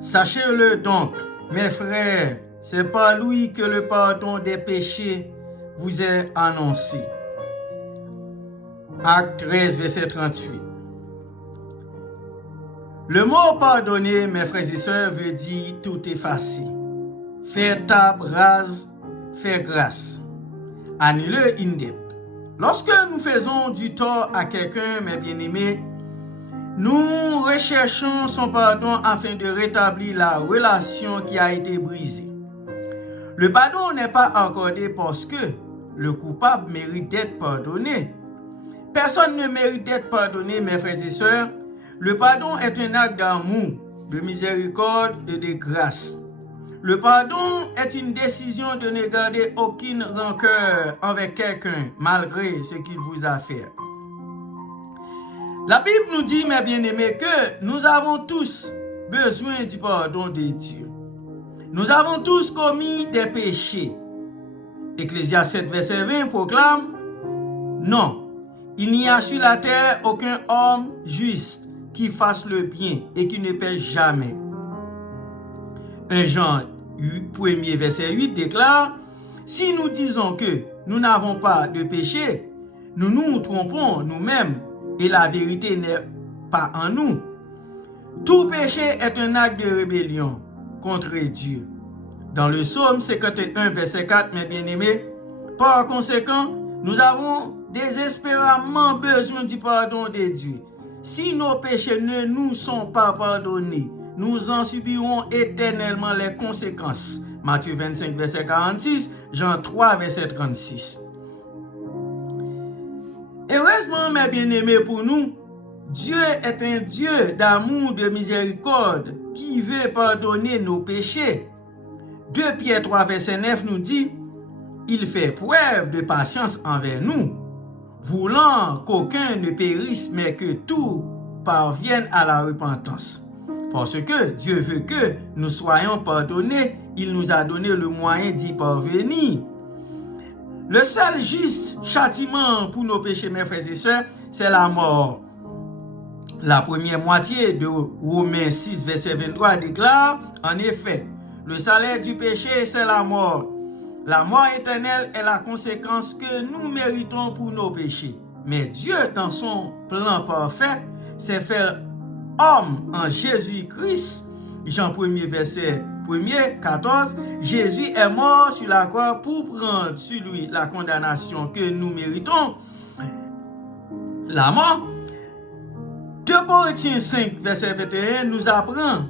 Sachez-le donc, mes frères, c'est par lui que le pardon des péchés vous est annoncé. Acte 13, verset 38. Le mot pardonner, mes frères et sœurs, veut dire tout effacer. Faire table rase, faire grâce. Annuler une dette. Lorsque nous faisons du tort à quelqu'un, mes bien-aimés, nous recherchons son pardon afin de rétablir la relation qui a été brisée. Le pardon n'est pas accordé parce que le coupable mérite d'être pardonné. Personne ne mérite d'être pardonné, mes frères et sœurs. Le pardon est un acte d'amour, de miséricorde et de grâce. Le pardon est une décision de ne garder aucune rancœur envers quelqu'un malgré ce qu'il vous a fait. La Bible nous dit, mes bien-aimés, que nous avons tous besoin du pardon de Dieu. Nous avons tous commis des péchés. Ecclésiaste 7, verset 20 proclame, non, il n'y a sur la terre aucun homme juste qui fasse le bien et qui ne pêche jamais. 1 Jean 1er verset 8 déclare, si nous disons que nous n'avons pas de péché, nous nous trompons nous-mêmes et la vérité n'est pas en nous. Tout péché est un acte de rébellion contre Dieu. Dans le psaume 51 verset 4, mes bien-aimés, par conséquent, nous avons désespérément besoin du pardon de Dieu. Si nos péchés ne nous sont pas pardonnés, nous en subirons éternellement les conséquences. Matthieu 25, verset 46, Jean 3, verset 36. Heureusement, mes bien-aimés, pour nous, Dieu est un Dieu d'amour, de miséricorde, qui veut pardonner nos péchés. 2 Pierre 3, verset 9 nous dit, il fait preuve de patience envers nous, voulant qu'aucun ne périsse, mais que tout parvienne à la repentance. Parce que Dieu veut que nous soyons pardonnés, il nous a donné le moyen d'y parvenir. Le seul juste châtiment pour nos péchés, mes frères et sœurs, c'est la mort. La première moitié de Romains 6, verset 23 déclare, en effet, le salaire du péché, c'est la mort. La mort éternelle est la conséquence que nous méritons pour nos péchés. Mais Dieu, dans son plan parfait, s'est fait homme en Jésus-Christ. Jean 1er, verset 1er, 14. Jésus est mort sur la croix pour prendre sur lui la condamnation que nous méritons. La mort. 2 Corinthiens 5, verset 21 nous apprend